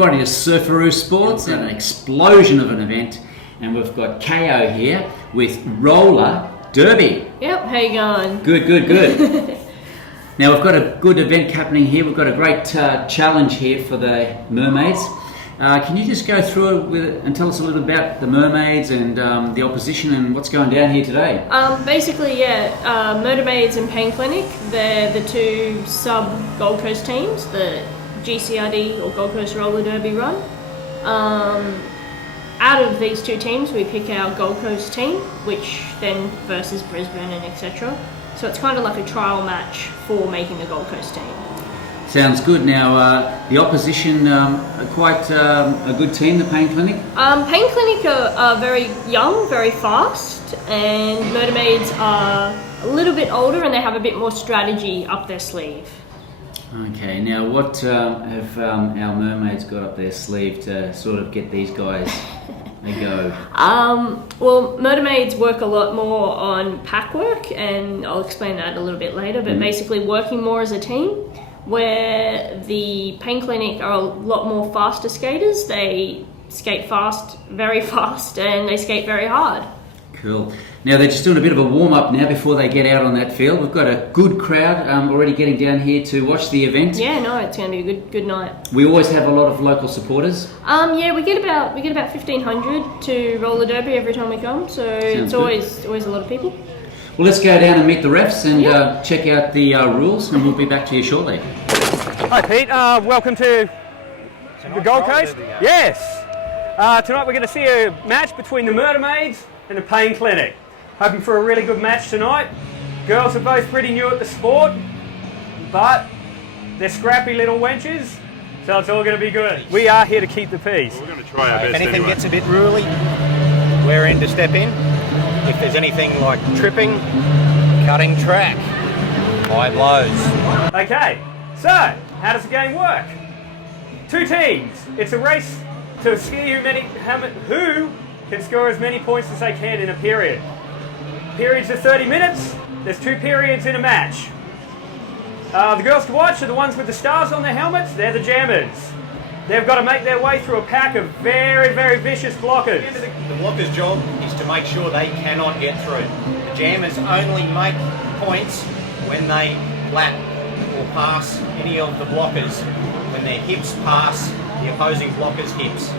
everybody to Surfaroo Sports and an explosion of an event. And we've got KO here with roller derby. Yep, how you going? Good. Now we've got a good event happening here. We've got a great challenge here for the mermaids. Can you just go through it and tell us a little bit about the mermaids and the opposition and what's going down here today? Basically, Mermaids and Pain Clinic, they're the two sub-Gold Coast teams that GCRD or Gold Coast Roller Derby run. Out of these two teams, we pick our Gold Coast team, which then versus Brisbane and etc. So it's kind of like a trial match for making the Gold Coast team. Sounds good. Now, the opposition are quite a good team, the Pain Clinic? Pain Clinic are very young, very fast, and Mermaids are a little bit older and they have a bit more strategy up their sleeve. Okay, now what have our mermaids got up their sleeve to sort of get these guys a go? Well, Mermaids work a lot more on pack work, and I'll explain that a little bit later, but basically working more as a team, where the Pain Clinic are a lot more faster skaters. They skate fast, very fast, and they skate very hard. Cool. Now they're just doing a bit of a warm-up now before they get out on that field. We've got a good crowd already getting down here to watch the event. Yeah, no, it's going to be a good night. We always have a lot of local supporters. Yeah, we get about 1,500 to roller derby every time we come, so it's always a lot of people. Well, let's go down and meet the refs and check out the rules, and we'll be back to you shortly. Hi Pete, welcome to the Gold Coast. Yes, tonight we're going to see a match between the Mermaids and the Pain Clinic. Hoping for a really good match tonight. Girls are both pretty new at the sport, but they're scrappy little wenches, so it's all going to be good. We are here to keep the peace. We're going to try our best. If anything anyway. gets a bit ruly, we're in to step in. If there's anything like tripping, cutting track, high blows. Okay, so how does the game work? Two teams. It's a race to see who can score as many points as they can in a period. Periods are 30 minutes. There's 2 periods in a match. The girls to watch are the ones with the stars on their helmets. They're the jammers. They've got to make their way through a pack of very, very vicious blockers. The blocker's job is to make sure they cannot get through. The jammers only make points when they lap or pass any of the blockers, when their hips pass the opposing blocker's hips.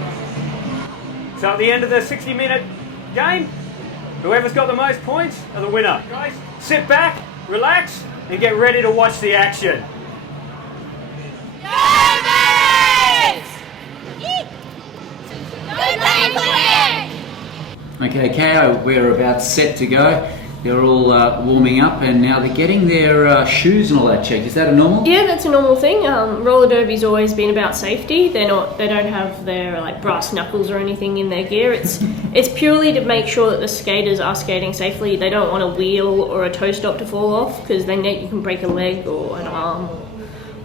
So at the end of the 60-minute game, whoever's got the most points are the winner. Guys, sit back, relax, and get ready to watch the action. Okay, KO, we're about set to go. They're all warming up, and now they're getting their shoes and all that checked. Is that a normal? Yeah, that's a normal thing. Roller derby's always been about safety. They don't have their like brass knuckles or anything in their gear. It's purely to make sure that the skaters are skating safely. They don't want a wheel or a toe stop to fall off, because then you can break a leg or an arm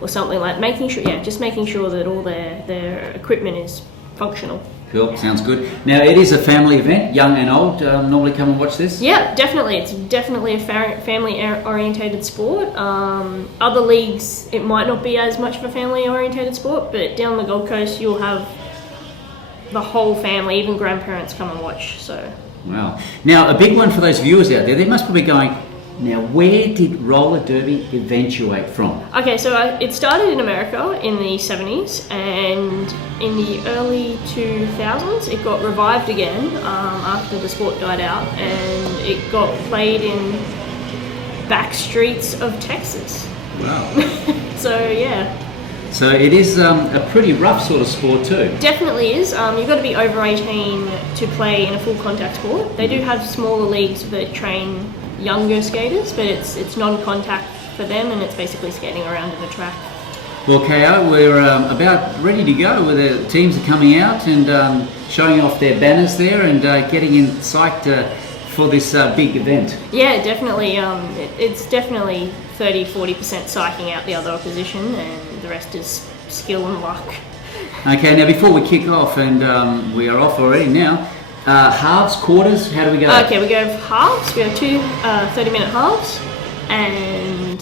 or something like. Making sure that all their equipment is functional. Cool, sounds good. Now, it is a family event, young and old normally come and watch this? Yeah, definitely. It's definitely a family-orientated sport. Other leagues, it might not be as much of a family-orientated sport, but down the Gold Coast, you'll have the whole family, even grandparents come and watch. So. Wow. Now, a big one for those viewers out there, they must be going, now, where did roller derby eventuate from? Okay, so it started in America in the 70s, and in the early 2000s it got revived again after the sport died out, and it got played in back streets of Texas. Wow. So, yeah. So it is a pretty rough sort of sport too. Definitely is. You've got to be over 18 to play in a full contact sport. They do have smaller leagues that train younger skaters, but it's non-contact for them, and it's basically skating around in a track. Well, KO, we're about ready to go. Where the teams are coming out and showing off their banners there and getting in psyched for this big event. Yeah, definitely. It's definitely 30-40% psyching out the other opposition, and the rest is skill and luck. Okay, now before we kick off, and we are off already now, halves, quarters, how do we go? Okay, we go halves. We have two 30-minute halves, and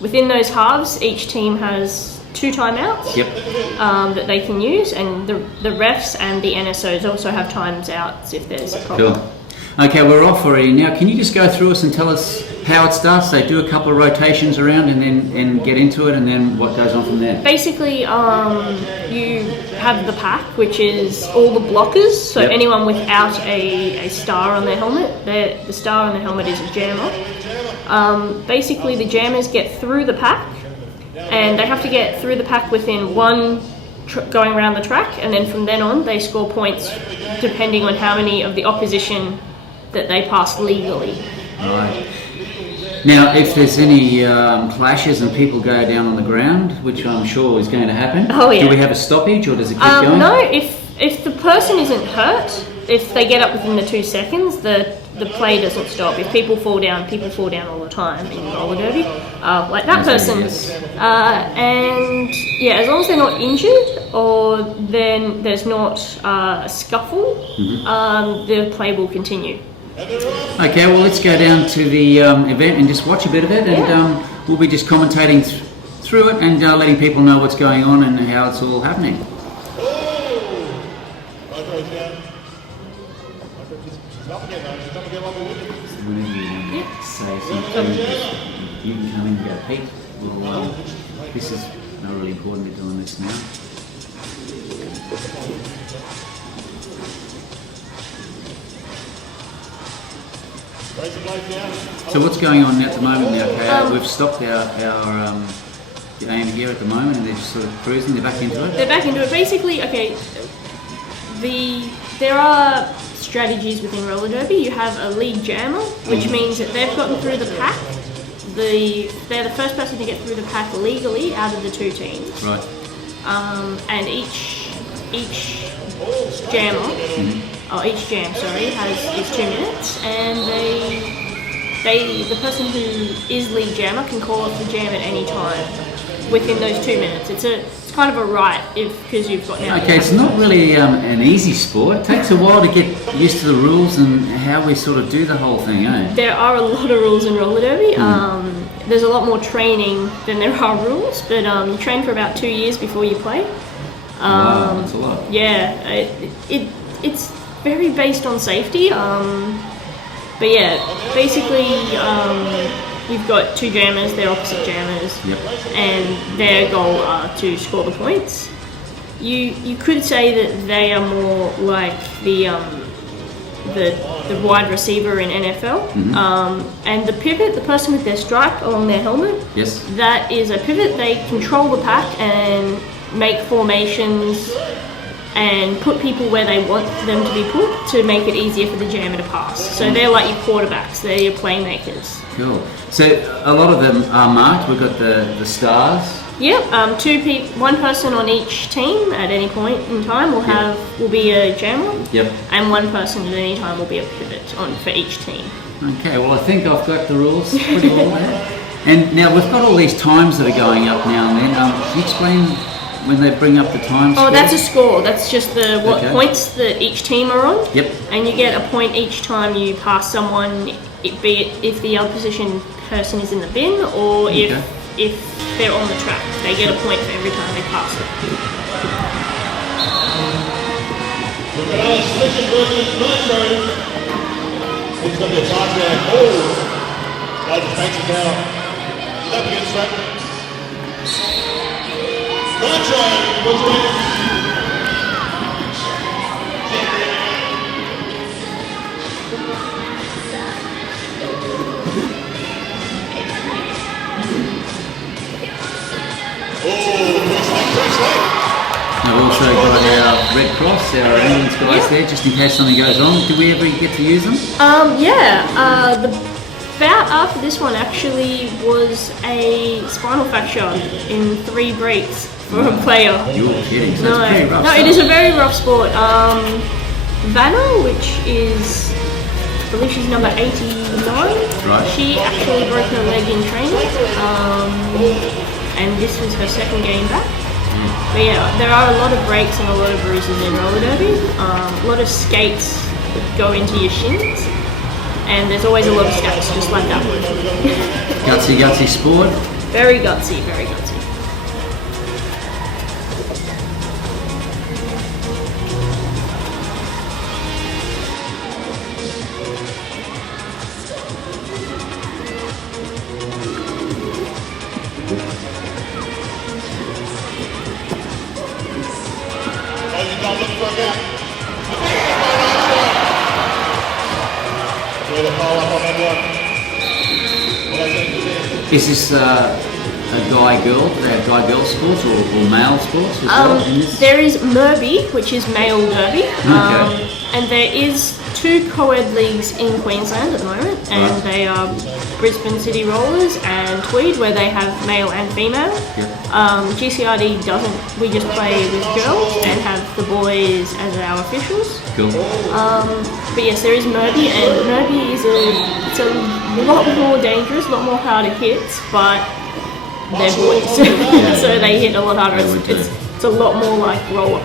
within those halves, each team has 2 timeouts Yep. that they can use, and the refs and the NSOs also have times outs if there's a problem. Cool. Okay, we're off already. Now, can you just go through us and tell us how it starts? They do a couple of rotations around and get into it, and then what goes on from there? Basically, you have the pack, which is all the blockers. So Yep. anyone without a star on their helmet, the star on the helmet is a jammer. Basically, the jammers get through the pack, and they have to get through the pack within one going around the track, and then from then on, they score points depending on how many of the opposition that they pass legally. Right. Now, if there's any clashes and people go down on the ground, which I'm sure is going to happen, Oh, yeah. do we have a stoppage or does it keep going? No, if the person isn't hurt, if they get up within the 2 seconds, the play doesn't stop. If people fall down all the time in roller derby, like that person. Yes. And yeah, as long as they're not injured or then there's not a scuffle, the play will continue. Okay, well, let's go down to the event and just watch a bit of it, and Yeah. we'll be just commentating through it and letting people know what's going on and how it's all happening. Whenever you say something, you can come in and go, Pete. Well, this is not really important. They're doing this now. So what's going on at the moment now, Kay? We've stopped our game here at the moment, and they're just sort of cruising. They're back into it. They're back into it. Basically, okay, there are strategies within roller derby. You have a lead jammer, which means that they've gotten through the pack. They're the first person to get through the pack legally out of the 2 teams. Right. And each jammer, or each jam, sorry, is 2 minutes, and the person who is lead jammer can call off the jam at any time within those 2 minutes. It's kind of a right because you've got now. Okay, it's not really an easy sport. It takes a while to get used to the rules and how we sort of do the whole thing, eh? There are a lot of rules in roller derby. There's a lot more training than there are rules, but you train for about 2 years before you play. Wow, that's a lot. Yeah, it's very based on safety. But yeah, basically you've got 2 jammers, they're opposite jammers, Yep. and their goal are to score the points. You could say that they are more like the wide receiver in NFL, and the pivot, the person with their stripe along their helmet, Yes. that is a pivot. They control the pack and make formations and put people where they want them to be put to make it easier for the jammer to pass. So they're like your quarterbacks, they're your playmakers. Cool. So a lot of them are marked. We've got the stars. Yep, one person on each team at any point in time will be a jammer, Yep. and one person at any time will be a pivot for each team. Okay, well, I think I've got the rules pretty well there. And now we've got all these times that are going up now and then. Can you explain when they bring up the times? Oh, that's a score. That's just what Okay. points that each team are on. Yep. And you get a point each time you pass someone, be it if the opposition person is in the bin or if they're on the track. They get a point for every time they pass it. It's going to be a touchdown. Guys, it takes it down. He's up against that. Nitro was winning. We've also got our Red Cross, our ambulance guys there, just in case something goes wrong. Do we ever get to use them? The bout after this one actually was a spinal fracture in 3 breaks for a player. You're kidding. So No, it's pretty rough no, stuff. it is a very rough sport. Vanna, which is, I believe she's number 89. Right. She actually broke her leg in training, and this was her 2nd game back. But yeah, there are a lot of breaks and a lot of bruises in roller derby. A lot of skates go into your shins, and there's always a lot of steps, just like that one. Gutsy sport. Very gutsy, very gutsy. Is this a guy-girl? Do they have guy-girl sports or male sports as well? in this? There is Merby, which is male derby, Okay. and there is 2 co-ed leagues in Queensland at the moment, and Right. they are Brisbane City Rollers and Tweed, where they have male and female. Yeah. GCRD doesn't. We just play with girls and have the boys as our officials. Cool. But yes, there is Merby, and Merby is it's a lot more dangerous, a lot more harder hits, but they're boys, so they hit a lot harder. They would too. It's a lot more like roller.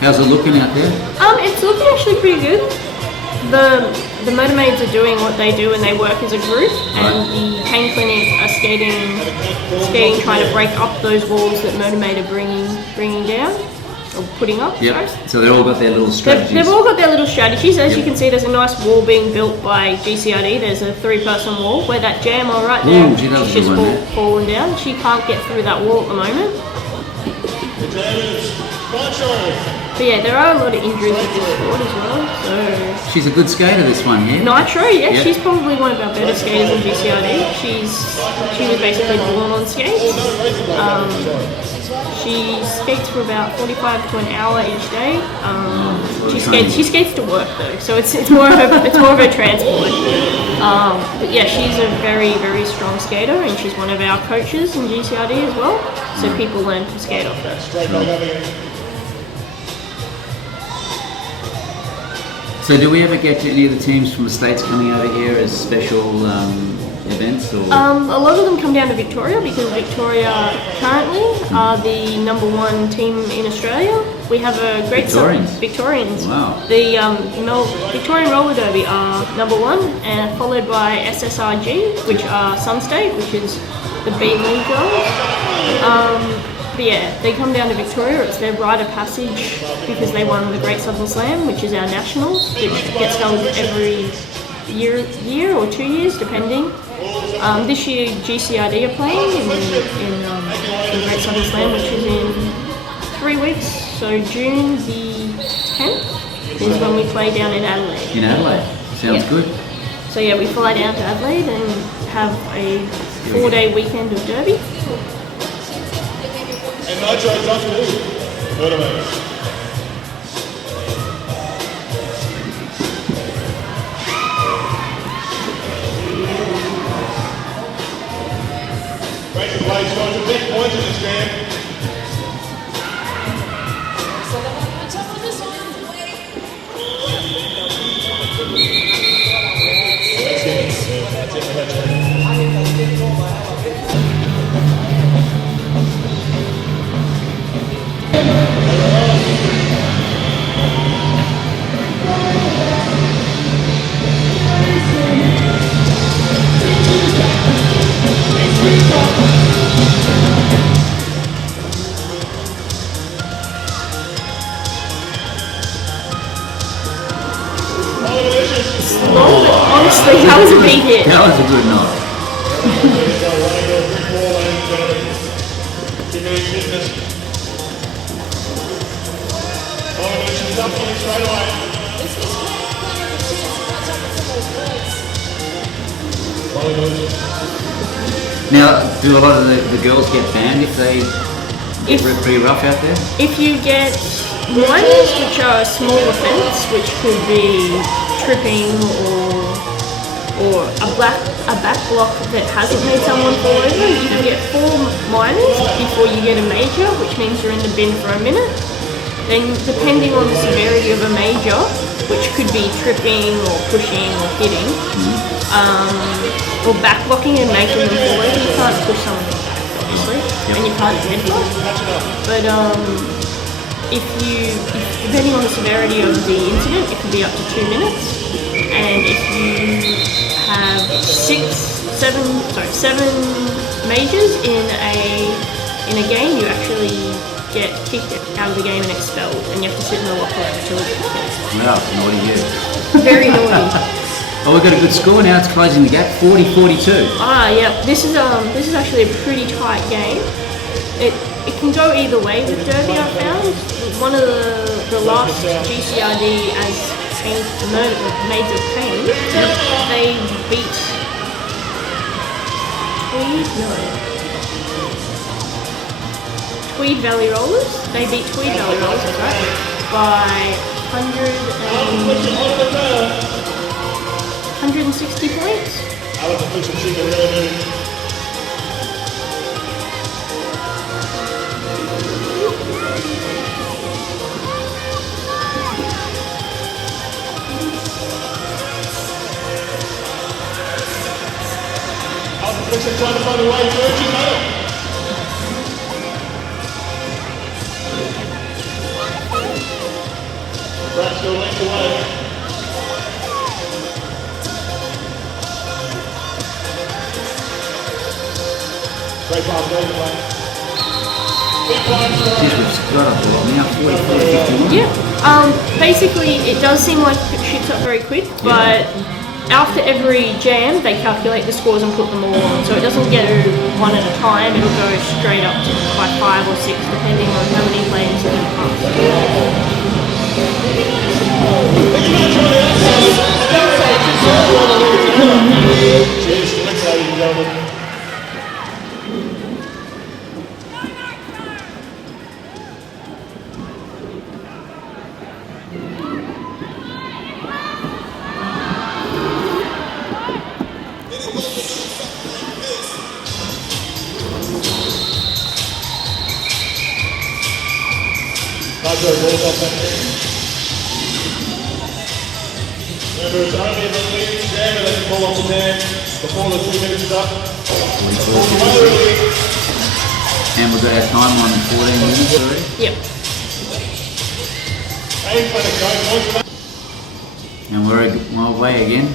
How's it looking out there? It's looking actually pretty good. The motormaids are doing what they do, and they work as a group. And the pain clinic are skating, trying to break up those walls that motormaid are bringing down or putting up. Yep. Sorry. So they've all got their little strategies. They've all got their little strategies. As you Yep. can see, there's a nice wall being built by GCRD. There's a 3-person wall where that jammer right there, Ooh, gee, that was she's a just good one there. fallen down. She can't get through that wall at the moment. But yeah, there are a lot of injuries with this sport as well. So She's a good skater, this one here. Nitro, yeah, Yep. she's probably one of our better skaters in GCRD. She was basically born on skates. She skates for about 45 to an hour each day. She skates to work though, so it's more of a transport. But yeah, she's a very, very strong skater, and she's one of our coaches in GCRD as well. So people learn to skate off her. So do we ever get any of the teams from the States coming over here as special events? Or? A lot of them come down to Victoria because Victoria currently are the #1 team in Australia. We have a great Victorians. Wow. The Victorian Roller Derby are #1, and followed by SSRG, which are Sunstate, which is the B League girls. But yeah, they come down to Victoria. It's their rite of passage because they won the Great Southern Slam, which is our nationals, which gets held every year or 2 years, depending. This year, GCRD are playing in the Great Southern Slam, which is in 3 weeks. So June the 10th is when we play down in Adelaide. In Adelaide. Sounds Yeah. good. So yeah, we fly down to Adelaide and have a 4-day weekend of derby. And Nitro Dr. Who, motormate. Great to play, so it's a big point in this game. Long, but honestly, that was a big hit. That was a good night. Now, do a lot of the girls get banned if they get pretty rough out there? If you get minors, which are a small offence, which could be tripping or a back block that hasn't made someone fall over, you can get 4 minors before you get a major, which means you're in the bin for a minute. Then, depending on the severity of a major, which could be tripping or pushing or hitting, or back blocking and making them fall over, you can't push someone back, obviously, and you can't headbutt. But depending on the severity of the incident, it can be up to 2 minutes. And if you have 7 majors in a game, you actually get kicked out of the game and expelled, and you have to sit in the locker room until it gets finished. Wow, naughty you. Very naughty. Oh, we've got a good score now. It's closing the gap, 40-42. Ah, yeah. This is actually a pretty tight game. It can go either way with Derby. I found one of the last GCRD as Maids of Pain. They beat Tweed Valley Rollers. They beat Tweed Valley Rollers, that's right, by 160 points. Trying to find a way to urgent medal. Brad's still length away. Great pass, great play. Big points. Jeez, we've got a block now, 44-51. Yeah. Basically, it does seem like it shoots up very quick, but after every jam, they calculate the scores and put them all on. So it doesn't get one at a time. It'll go straight up to by 5 or 6, depending on how many players are going to pass. Cheers, ladies and gentlemen. Remember, it's only a lead jam and they can call off the jam before the 2 minutes is up. And we've got our time on 14 minutes already. Yep. And we're away again.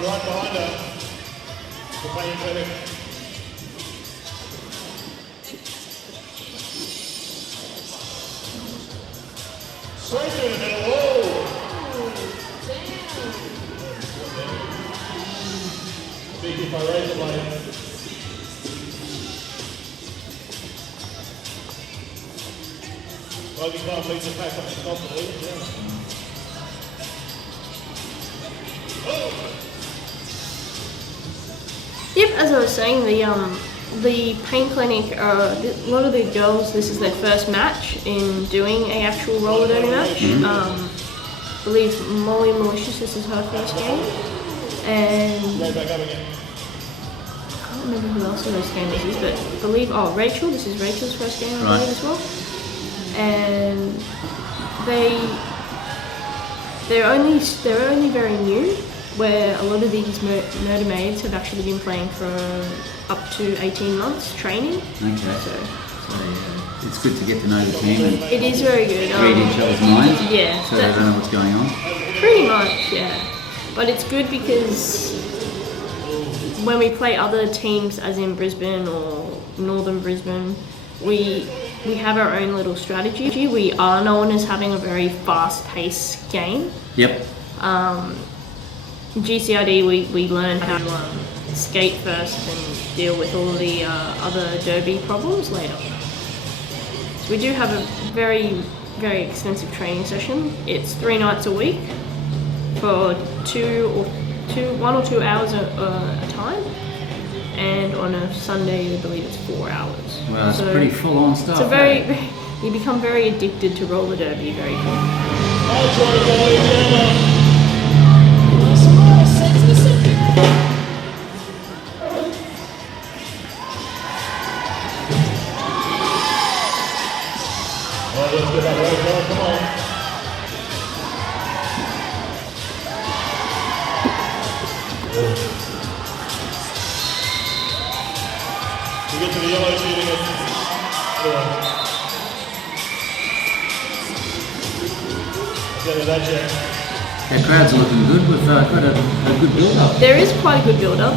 Right behind her. The playing clinic. Straight through the middle. Whoa! Big hit by Razor Blade. Logan Clark leads the pack up the top of the lead. Yep, as I was saying, the paint clinic, a lot of the girls, this is their first match in doing a actual roller derby match. I believe Molly Malicious, this is her first game. And I can't remember who else in this game this is, but I believe, Rachel, this is Rachel's first game I believe as well. And they're only very new, where a lot of these murder maids have actually been playing for up to 18 months training. Okay. So yeah, it's good to get to know the team and It is very good. read each other's minds. Yeah. So they don't know what's going on. Pretty much, yeah. But it's good because when we play other teams, as in Brisbane or Northern Brisbane, we have our own little strategy. We are known as having a very fast-paced game. Yep. GCRD, we learn how to skate first and deal with all the other derby problems later. So we do have a very, very extensive training session. It's 3 nights a week for 1 or 2 hours a time, and on a Sunday, I believe it's 4 hours. Well, that's pretty full-on stuff. So you become very addicted to roller derby very quickly. We get to the yellow shooting it. Together that jam. Our crowds are looking good. We've got a good build-up. There is quite a good build-up.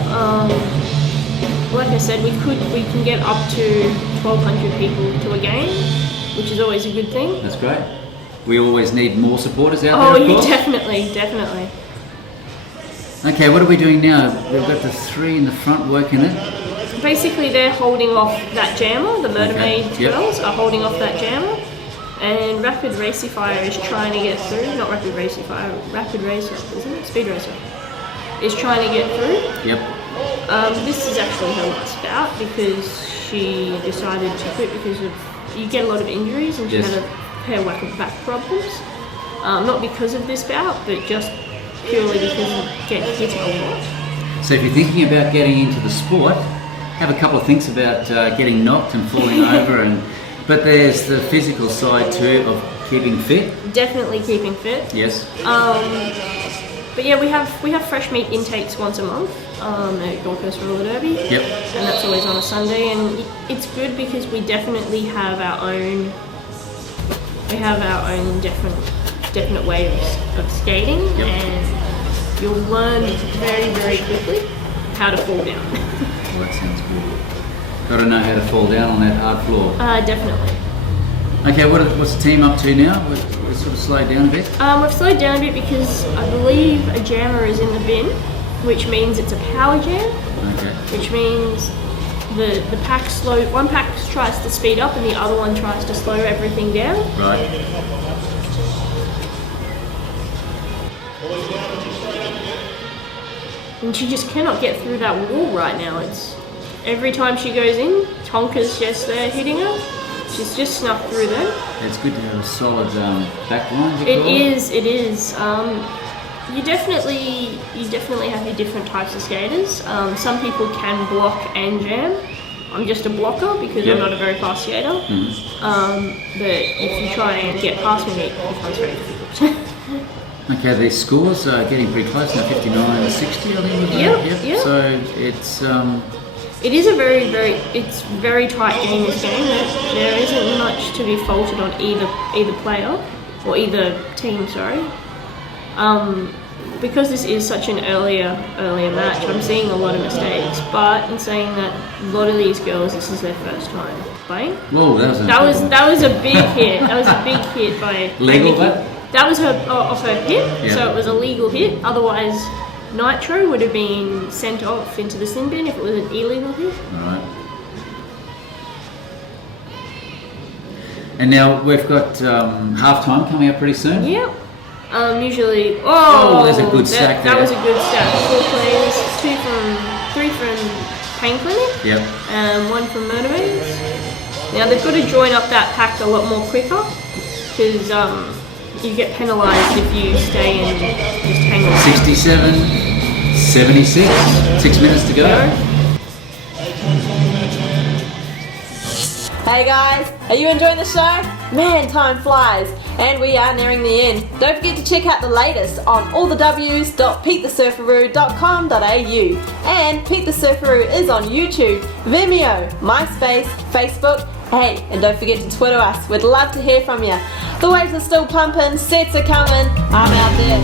Like I said, we can get up to 1,200 people to a game, which is always a good thing. That's great. We always need more supporters out Oh, there, of yeah, course. definitely. Okay, what are we doing now? We've got the 3 in the front working it. Basically, they're holding off that jammer. The Murder Maid Yep. girls are holding off that jammer, and Rapid Racifier is trying to get through. Not Rapid Racifier, Rapid Racer, isn't it? Speed Racer is trying to get through. Yep. This is actually her last bout because she decided to quit because of you get a lot of injuries, and she Yes. had a pair of back problems. Not because of this bout, but just purely because of getting hit a lot. So if you're thinking about getting into the sport, have a couple of thinks about getting knocked and falling over, but there's the physical side too of keeping fit. Definitely keeping fit. Yes. But yeah, we have fresh meat intakes once a month at Gold Coast Roller Derby. Yep. And that's always on a Sunday, and it's good because we definitely have our own. We have our own definite way of skating, Yep. and you'll learn very quickly how to fall down. Well, that sounds good. Got to know how to fall down on that hard floor. Definitely. Okay, what's the team up to now? We're sort of slowed down a bit. We've slowed down a bit because I believe a jammer is in the bin, which means it's a power jam. Okay. Which means the pack one pack tries to speed up and the other one tries to slow everything down. Right. And she just cannot get through that wall right now. It's every time she goes in, Tonka's just there hitting her. She's just snuck through them. It's good to have a solid back line. It is. You definitely have your different types of skaters. Some people can block and jam. I'm just a blocker because Yep. I'm not a very fast skater. But if you try and get past me, it becomes very difficult. Okay, the scores are getting pretty close now, 59-60, I think. We've got. Yep, yep. So it's It is a very tight game. This game, there isn't much to be faulted on either player or either team. Sorry. Because this is such an earlier match, I'm seeing a lot of mistakes. But in saying that, a lot of these girls, this is their first time playing. whoa, that was a big hit. That was a big hit by Legal, Nikki. but? That was her off her hip, Yeah. so it was a legal hit. Otherwise, Nitro would have been sent off into the sin bin if it was an illegal hit. All right. And now we've got half-time coming up pretty soon. Yep. Usually. Oh, there's a good stack That there. was a good stack. 4 players, 3 from Pain Clinic, Yep. and 1 from Murder Maids. Now they've got to join up that pack a lot more quicker because you get penalised if you stay and just hang on. 67-76. 6 minutes to go. Hey guys, are you enjoying the show? Man, time flies, and we are nearing the end. Don't forget to check out the latest on allthews.petethesurfaroo.com.au. And Pete the Surfaroo is on YouTube, Vimeo, MySpace, Facebook. Hey, and don't forget to Twitter us. We'd love to hear from you. The waves are still pumping, sets are coming. I'm out there.